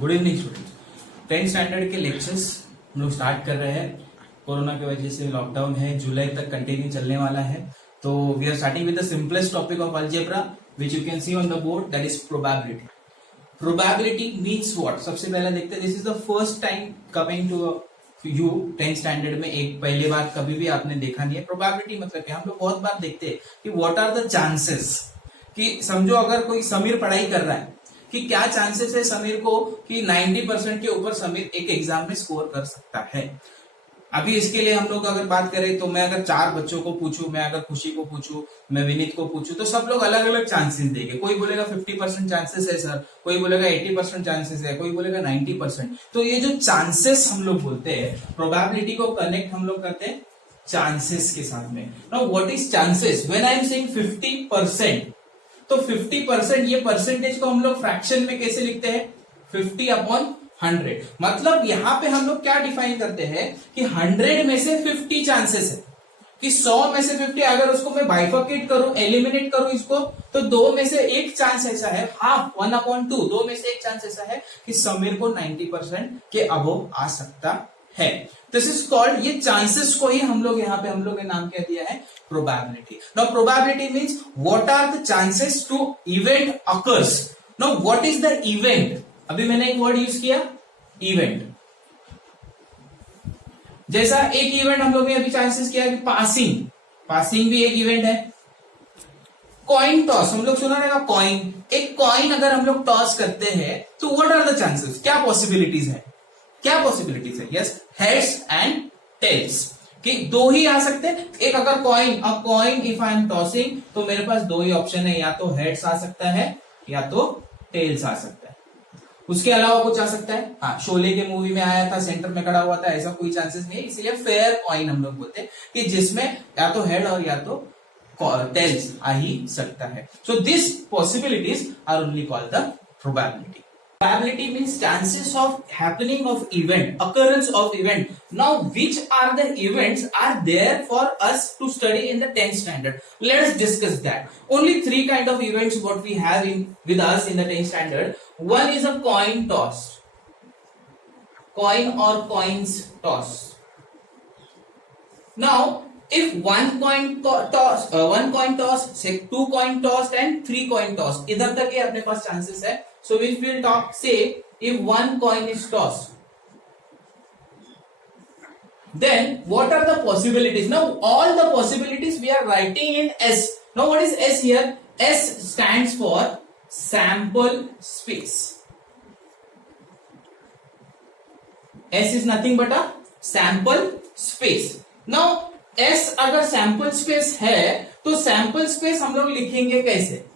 Good evening students. 10th standard के lectures हम लोग स्टार्ट कर रहे हैं। कोरोना की वजह से लॉकडाउन है, जुलाई तक कंटिन्यू चलने वाला है। तो we are starting with the simplest topic of algebra which you can see on the board, that is probability. Probability means what? सबसे पहले देखते हैं, this is the first time coming to you 10th standard में। एक पहली बार कभी भी आपने देखा नहीं है। प्रोबेबिलिटी मतलब क्या? हम लोग बहुत बार देखते हैं कि व्हाट आर द चांसेस, कि समझो अगर कोई समीर पढ़ाई कर रहा है कि क्या चांसेस है समीर को कि 90% के ऊपर समीर एक एग्जाम में स्कोर कर सकता है। अभी इसके लिए हम लोग अगर बात करें तो मैं अगर 4 बच्चों को पूछूं, मैं अगर खुशी को पूछूं, मैं विनीत को पूछूं, तो सब लोग अलग अलग चांसेस देंगे। कोई बोलेगा 50% चांसेस है सर, कोई बोलेगा 80% चांसेस है, कोई बोलेगा 90%। तो ये जो चांसेस हम लोग बोलते हैं, प्रोबेबिलिटी को कनेक्ट हम लोग करते हैं चांसेस के साथ में। Now what is chances? When I am saying 50%, तो 50% ये परसेंटेज को हम लोग फ्रैक्शन में कैसे लिखते हैं? 50/100। मतलब यहां पे हम लोग क्या डिफाइन करते हैं कि 100 में से 50 चांसेस है कि 100 में से 50। अगर उसको मैं बाइफर्केट करूं, एलिमिनेट करूं इसको, तो 2 में से एक चांस ऐसा है, हाफ 1/2, 2 में से एक चांस ऐसा है कि समीर को 90% के अबोव आ सकता है। दिस इज कॉल्ड, ये चांसेस को ही हम लोग यहाँ पे हम लोग ने नाम क्या दिया है? Probability. Now probability means what are the chances to event occurs. Now what is the event? अभी मैंने एक वर्ड यूज किया, इवेंट। जैसा एक इवेंट हम लोग ने अभी चांसेस किया कि पासिंग, पासिंग भी एक इवेंट है। कॉइन टॉस हम लोग सुना रहेगा, कॉइन। एक कॉइन अगर हम लोग टॉस करते हैं तो व्हाट आर द चांसेस? क्या पॉसिबिलिटीज है? क्या पॉसिबिलिटीज है? यस, हेड्स एंड टेल्स, कि 2 ही आ सकते हैं। एक अगर coin, a coin if I am tossing, तो मेरे पास 2 ही ऑप्शन है, या तो हेड्स आ सकता है या तो टेल्स आ सकता है। उसके अलावा कुछ आ सकता है? हाँ, शोले के मूवी में आया था, सेंटर में खड़ा हुआ था, ऐसा कोई चांसेस नहीं है। इसलिए फेयर कॉइन हम लोग बोलते हैं कि जिसमें या तो हेड और या तो टेल्स आ ही सकता है। So this possibilities are only called the probability. Probability means chances of happening of event, occurrence of event. Now, which are the events are there for us to study in the 10th standard? Let's discuss that. Only 3 kind of events what we have with us in the 10th standard. One is a coin toss, coin or coins toss. Now, if one coin toss, say 2 coin toss and 3 coin toss, इधर तक ये अपने पास chances है. So if we'll talk, say if 1 coin is tossed, then what are the possibilities? Now all the possibilities we are writing in S. Now what is S here? S stands for sample space. S is nothing but a sample space. Now S अगर sample space है तो sample space हम लोग लिखेंगे कैसे?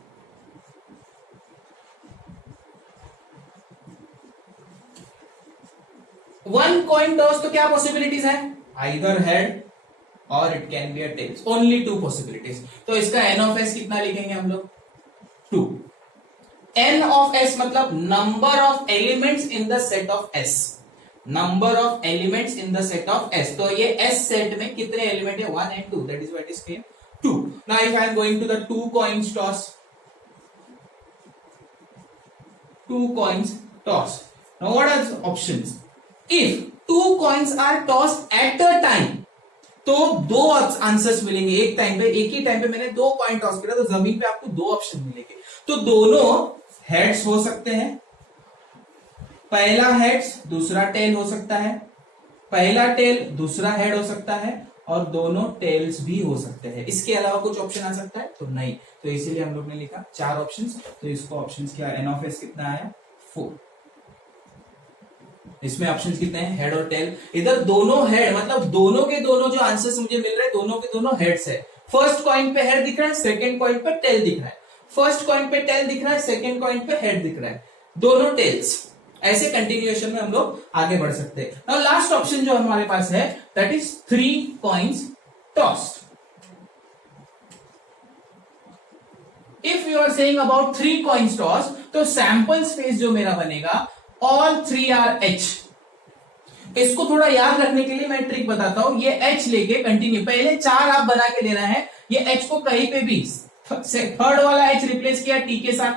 1 coin toss तो क्या possibilities है? Either head or it can be a tails, only 2 possibilities. तो इसका n ऑफ s कितना लिखेंगे हम लोग? 2। n ऑफ s मतलब number of elements in the set of s, number of elements in the set of s। तो ये s set में कितने एलिमेंट है? 1 and 2, that is what is clear, 2। Now if I am going to the 2 coins toss, 2 coins toss, now what are the options? If 2 coins are tossed at a time, तो 2 answers मिलेंगे एक time पे। एक ही time पे मैंने 2 coin toss किया तो जमीन पे आपको 2 ऑप्शन मिलेंगे। तो दोनों हेड्स हो सकते हैं, पहला हेड्स दूसरा टेल हो सकता है, पहला टेल दूसरा हेड हो सकता है, और दोनों टेल्स भी हो सकते हैं। इसके अलावा कुछ ऑप्शन आ सकता है? तो नहीं। तो इसीलिए हम लोग ने लिखा 4 ऑप्शंस। तो इसको ऑप्शंस क्या, एन ऑफ एस कितना आया? 4। इसमें ऑप्शंस कितने हैं? हेड और टेल। इधर दोनों हेड मतलब दोनों के दोनों जो आंसर्स मुझे मिल रहे हैं, दोनों के दोनों हेड्स है। फर्स्ट कॉइन पे हेड दिख रहा है, सेकंड कॉइन पे टेल दिख रहा है। फर्स्ट कॉइन पे टेल दिख रहा है, सेकंड कॉइन पे हेड दिख रहा है, दोनों टेल्स। ऐसे कंटिन्यूएशन में हम लोग आगे बढ़ सकते हैं। नाउ लास्ट ऑप्शन जो हमारे पास है, that is 3 coins tossed. If you are saying about 3 coins tossed, तो सैंपल स्पेस जो मेरा बनेगा, all 3 are H. इसको थोड़ा याद रखने के लिए मैं ट्रिक बताता हूं। ये H लेके कंटिन्यू, पहले 4 आप बना के लेना है। ये H को कहीं पे भी थर्ड वाला H रिप्लेस किया T के साथ,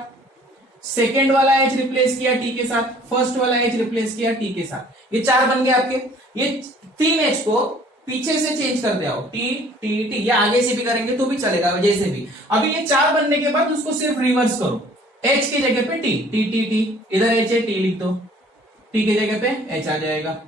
सेकेंड वाला एच रिप्लेस किया टी के साथ, फर्स्ट वाला एच रिप्लेस किया टी के साथ, ये 4 बन गए आपके। ये 3 एच को पीछे से चेंज कर दिया, टी टी टी, या आगे से भी करेंगे तो भी चलेगा, जैसे भी। अभी ये 4 बनने के बाद उसको सिर्फ रिवर्स करो, एच की जगह पे टी, टी टी टी, इधर एच है, टी लिख दो, टी की जगह पे एच आ जाएगा,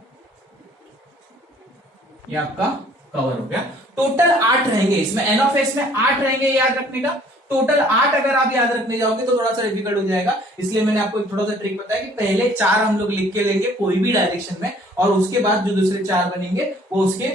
ये आपका कवर हो गया। टोटल 8 रहेंगे इसमें, एन ऑफ एस में 8 रहेंगे याद रखने का। टोटल 8 अगर आप याद रखने जाओगे तो थोड़ा सा डिफिकल्ट हो जाएगा, इसलिए मैंने आपको एक थोड़ा सा ट्रिक बताया कि पहले 4 हम लोग लिख के लेंगे कोई भी डायरेक्शन में, और उसके बाद जो दूसरे 4 बनेंगे वो उसके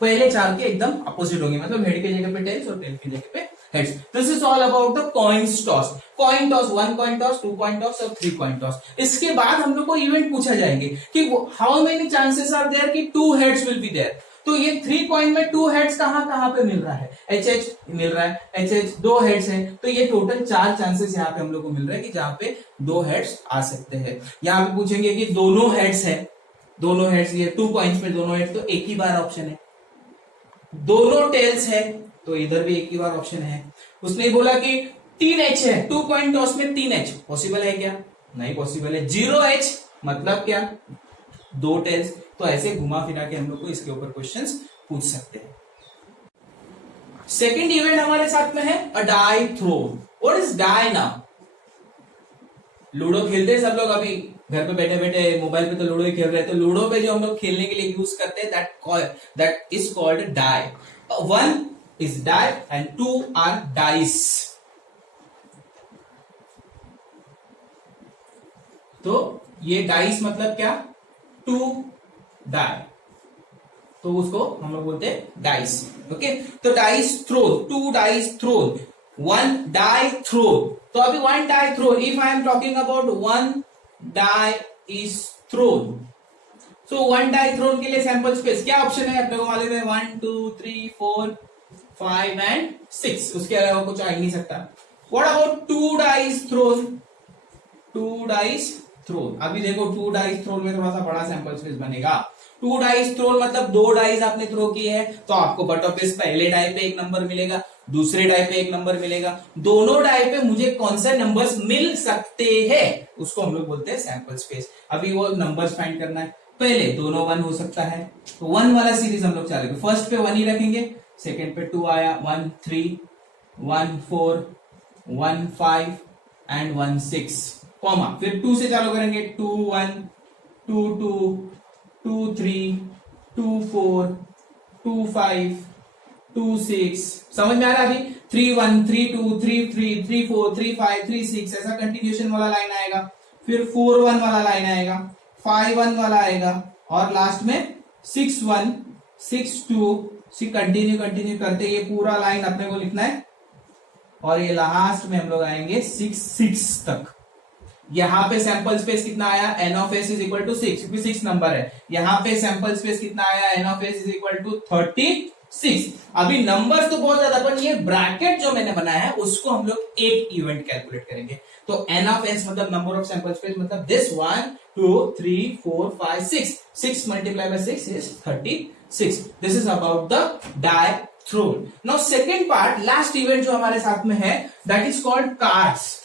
पहले 4 के एकदम अपोजिट होंगे, मतलब हेड की जगह पे टेल्स और टेल की जगह पे heads. This is all about the coins toss. Coin toss, 1 coin toss, 2 coin toss और 3 कॉइन टॉस। इसके बाद हम लोग को इवेंट पूछा जाएंगे कि how many chances are there कि 2 हेड्स विल बी देयर। तो ये 3 कॉइन में 2 हेड्स कहां पे मिल रहा है, एच एच मिल रहा है, एच एच 2 हेड्स है, तो ये टोटल 4 चांसेस यहाँ पे हम लोग को मिल रहा है कि जहां पे 2 हेड्स आ सकते हैं। यहाँ पे पूछेंगे कि दोनों हेड्स है, दोनों हेड्स, ये 2 कॉइन्स में दोनों हेड्स, तो एक ही बार ऑप्शन है। दोनों टेल्स है तो इधर भी एक ही बार ऑप्शन है। उसने बोला कि 3 एच है, 2 कॉइन टॉस में 3 एच, पॉसिबल है क्या, नहीं पॉसिबल है। 0 एच मतलब क्या, 2 टेल्स। तो ऐसे घुमा फिरा के हम लोग को इसके ऊपर क्वेश्चंस पूछ सकते हैं। सेकंड इवेंट हमारे साथ में है a die throw. What is die now? Ludo खेलते हैं सब लोग, अभी घर पे बैठे बैठे मोबाइल पे तो लूडो ही खेल रहे हैं, तो लूडो पे जो हम लोग खेलने के लिए यूज करते हैं that is called die. 1 is die and 2 are dice. तो ये डाइस मतलब क्या, 2 डाई, तो उसको हम लोग बोलते हैं डाइस। ओके, तो dice throw, 2 dice throw, 1 die throw. तो अभी 1 die throw, if I am talking about 1 die is thrown, so 1 die thrown के लिए सैंपल स्पेस क्या ऑप्शन है अपने को मालूम है, 1 2 3 4 5 एंड 6, उसके अलावा कुछ आ ही नहीं सकता। What about 2 dice thrown? 2 dice thrown, अभी देखो 2 डाइस थ्रोन में थोड़ा सा बड़ा सैंपल स्पेस बनेगा। 2 डाइस थ्रोन मतलब 2 डाइस आपने थ्रो की है, तो आपको बट ऑफ पेस पहले डाई पे 1 नंबर मिलेगा, दूसरे डाई पे 1 नंबर मिलेगा, दोनों डाई पे मुझे कौन से नंबर्स मिल सकते हैं उसको हम लोग बोलते हैं सैंपल स्पेस। अभी वो नंबर्स फाइंड करना है, पहले दोनों 1 हो सकता है, तो 1 वाला सीरीज हम लोग चलेंगे, फर्स्ट पे 1 ही रखेंगे, सेकेंड पे 2 आया, 1 3 1 4 1 5 एंड 1 6 कॉमा, फिर 2 से चालू करेंगे, 2 1 2 2 2 3 2 4 2 5 2 6, समझ में आ रहा है? अभी 3 1 3 2 3 3 3 4 3 5 3 6 ऐसा कंटिन्यूएशन वाला लाइन आएगा, फिर 4 1 वाला लाइन आएगा, 5 1 वाला आएगा, और लास्ट में 6 1 6 2 कंटिन्यू करते ये पूरा लाइन अपने को लिखना है, और ये लास्ट में हम लोग आएंगे 6 6 तक। यहां पे सैंपल स्पेस कितना आया, N of S is equal to 6, क्योंकि 6 नंबर है। यहां पे सैंपल स्पेस कितना आया, N of S is equal to 36। अभी नंबर्स तो बहुत ज्यादा, पर ये ब्रैकेट जो मैंने बनाया है उसको हम लोग एक इवेंट कैलकुलेट करेंगे। तो एन ऑफ एस मतलब नंबर ऑफ सैंपल स्पेस, मतलब this 1 2 3 4 5 6, 6 multiply by 6 is 36। This is about the die thrown. Now second part, last event जो हमारे साथ में है, that is called cards.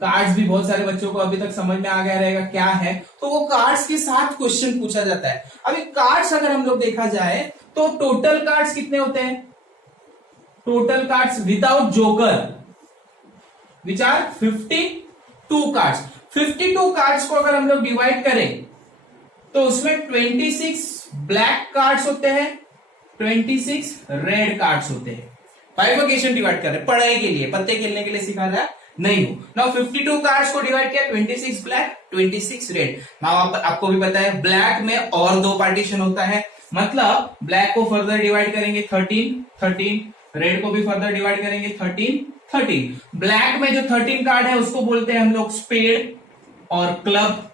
Cards भी बहुत सारे बच्चों को अभी तक समझ में आ गया रहेगा क्या है, तो वो कार्ड्स के साथ क्वेश्चन पूछा जाता है। अभी कार्ड्स अगर हम लोग देखा जाए तो टोटल कार्ड्स कितने होते हैं, total cards without joker which are 52 cards. 52 cards को अगर हम लोग डिवाइड करें तो उसमें 26 ब्लैक कार्ड्स होते हैं, 26 रेड कार्ड्स होते हैं। बाइफर्केशन डिवाइड कर रहे हैं, पढ़ाई के लिए, पत्ते खेलने के लिए सिखा रहा है नहीं हो। नाउ 52 कार्ड्स को डिवाइड किया, 26 ब्लैक 26 रेड। नाउ आपको भी पता है ब्लैक में और 2 पार्टीशन होता है, मतलब ब्लैक को फर्दर डिवाइड करेंगे 13 13, रेड को भी फर्दर डिवाइड करेंगे 13 13। ब्लैक में जो 13 कार्ड है उसको बोलते हैं हम लोग स्पेड और क्लब,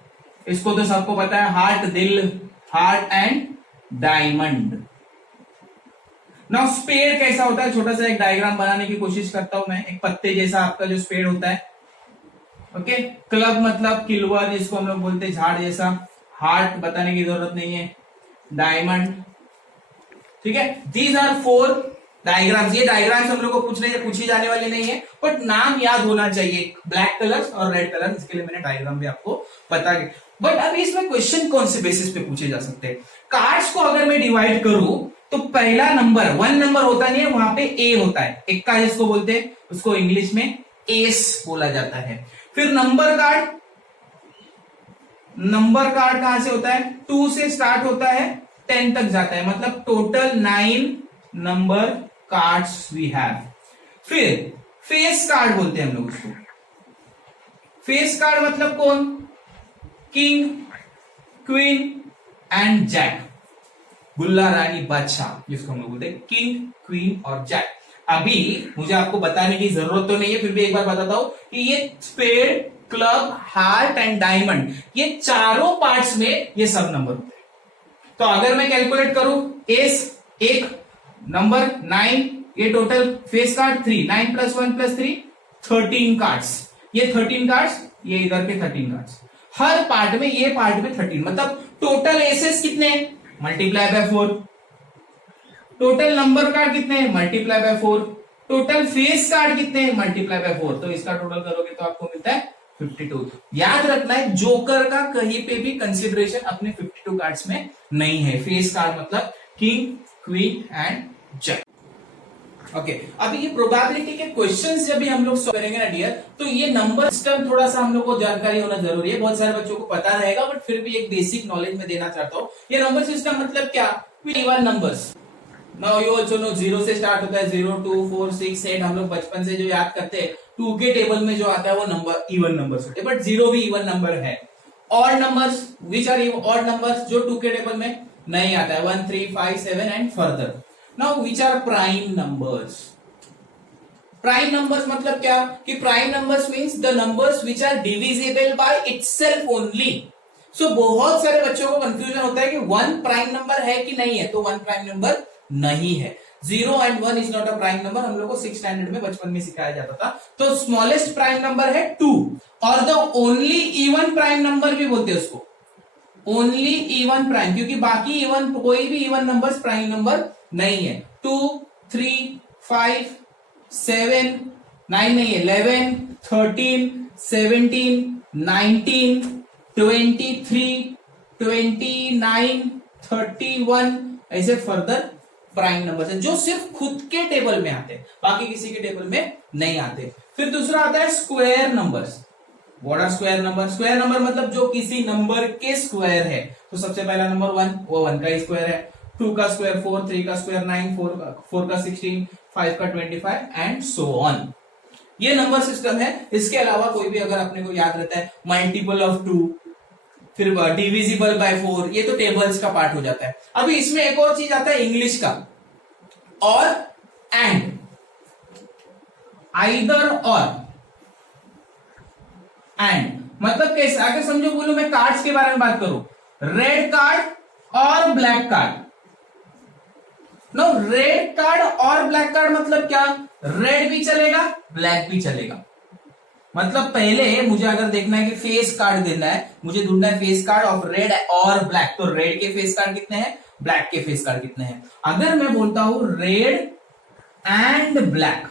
इसको तो सबको पता है, हार्ट दिल heart and diamond. Now spade कैसा होता है, छोटा सा एक डायग्राम बनाने की कोशिश करता हूं मैं, एक पत्ते जैसा आपका जो स्पेड होता है। ओके, क्लब मतलब किलवर, जिसको हम लोग बोलते हैं झाड़ जैसा, हार्ट बताने की जरूरत नहीं है, डायमंड, ठीक है। दीज आर 4 डायग्राम्स, ये डायग्राम्स हम लोग को पूछी जाने वाली नहीं है, बट नाम याद होना चाहिए, ब्लैक कलर और रेड कलर, इसके लिए मैंने डायग्राम भी आपको बता दिया। बट अब इसमें क्वेश्चन कौन से बेसिस पे पूछे जा सकते हैं? कार्ड्स को अगर मैं डिवाइड करूं तो पहला नंबर 1 नंबर होता नहीं है, वहां पे ए होता है, इक्का जिसको बोलते हैं, उसको इंग्लिश में एस बोला जाता है। फिर नंबर कार्ड कहां से होता है? 2 से स्टार्ट होता है, 10 तक जाता है, मतलब total 9 number cards we have. फिर फेस कार्ड बोलते हैं हम लोग उसको। फेस कार्ड मतलब कौन? किंग, क्वीन एंड जैक, गुल्ला, रानी, बादशाह, जिसको हम लोग बोलते हैं किंग, क्वीन और जैक। अभी मुझे आपको बताने की जरूरत तो नहीं है, फिर भी एक बार बताता हूं कि ये spade, club, heart and diamond, ये चारों पार्ट्स में ये सब नंबर होते हैं। तो अगर मैं कैलकुलेट करूं, एस एक नंबर 9, ये टोटल फेस कार्ड 3, 9 + 1 + 3 13 कार्ड्स, ये 13 कार्ड्स, ये इधर के 13 कार्ड्स, हर पार्ट में, ये पार्ट में 13, मतलब टोटल एसेस कितने? Multiply by 4। Total number card कितने? Multiply by 4। Total face card कितने? Multiply by 4। तो इसका टोटल करोगे तो आपको मिलता है 52। याद रखना है, जोकर का कहीं पे भी कंसिडरेशन अपने 52 कार्ड्स में नहीं है। फेस कार्ड मतलब king, queen and jack. Okay, अभी ये प्रोबेबिलिटी के क्वेश्चंस जब भी हम लोग सॉल्व करेंगे ना डियर, तो ये नंबर सिस्टम थोड़ा सा हम लोग को जानकारी होना जरूरी है। बहुत सारे बच्चों को पता रहेगा, बट फिर भी एक बेसिक नॉलेज में देना चाहता हूँ। ये नंबर सिस्टम मतलब क्या? Even numbers. Now you also know, 0 से स्टार्ट होता है, 0, 2, 4, 6, 8, हम लोग बचपन से जो याद करते हैं, 2 के टेबल में जो आता है वो नंबर इवन नंबर्स होते हैं, बट 0 भी इवन नंबर है। Odd numbers, which are odd numbers, जो 2 के टेबल में नहीं आता है, 1, 3, 5, 7 and further. Now which are prime numbers? Prime numbers मतलब क्या? कि prime numbers means the numbers which are divisible by itself only. So बहुत सारे बच्चों को कंफ्यूजन होता है कि 1 प्राइम नंबर है कि नहीं है, तो 1 प्राइम नंबर नहीं है। 0 and 1 is not a prime number, हम लोग को 6th स्टैंडर्ड में बचपन में सिखाया जाता था। तो स्मॉलेस्ट प्राइम नंबर है 2, और the only even prime number भी बोलते हैं उसको, ओनली इवन प्राइम, क्योंकि बाकी इवन, कोई भी इवन नंबर्स प्राइम नंबर नहीं है। 2, 3, 5, 7, 9 नहीं है, 11, 13, 17, 19, 23, 29, 31, ऐसे फर्दर प्राइम नंबर है जो सिर्फ खुद के टेबल में आते हैं, बाकी किसी के टेबल में नहीं आते। फिर दूसरा आता है square numbers. What are square number? Square number मतलब जो किसी नंबर के स्क्वायर है। तो सबसे पहला नंबर 1, वो 1 का ही स्क्वायर है, 2 का स्क्वायर 4, 3 का स्क्वायर 9, 4 का 16, 5 का 25 एंड सो ऑन। ये नंबर सिस्टम है। इसके अलावा कोई भी अगर अपने को याद रहता है, मल्टीपल ऑफ 2, फिर डिविजिबल बाय 4, ये तो टेबल्स का पार्ट हो जाता है। अभी इसमें एक और चीज आता है इंग्लिश का, और एंड, आइदर और एंड, मतलब कैसे? अगर समझो, बोलो मैं कार्ड्स के बारे में बात करूं, रेड कार्ड और black card. No, red card और ब्लैक कार्ड मतलब क्या? रेड भी चलेगा, ब्लैक भी चलेगा। मतलब पहले मुझे अगर देखना है कि फेस कार्ड देना है, मुझे ढूंढना है फेस कार्ड ऑफ रेड और ब्लैक, तो रेड के फेस कार्ड कितने हैं, ब्लैक के फेस कार्ड कितने हैं। अगर मैं बोलता हूं रेड एंड ब्लैक,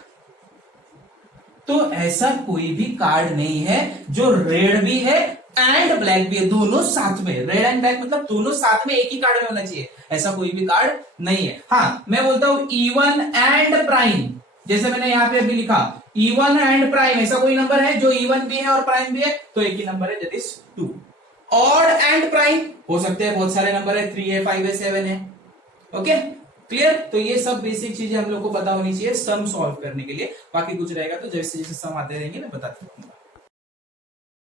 तो ऐसा कोई भी कार्ड नहीं है जो रेड भी है एंड ब्लैक भी है, दोनों साथ में। रेड एंड ब्लैक मतलब दोनों साथ में एक ही कार्ड में होना चाहिए, ऐसा कोई भी कार्ड नहीं है। हाँ, मैं बोलता हूं इवन एंड प्राइम, जैसे मैंने यहां पे अभी लिखा इवन एंड प्राइम, ऐसा कोई नंबर है जो इवन भी है और प्राइम भी है, तो एक ही नंबर है, that is 2। Odd and prime हो सकते हैं, बहुत सारे नंबर है, 3 है, 5 है, 7 है। Okay, clear? तो ये सब बेसिक चीजें हम लोग को पता होनी चाहिए सम सॉल्व करने के लिए। बाकी कुछ रहेगा तो जैसे जैसे सम आते रहेंगे मैं बताता हूँ।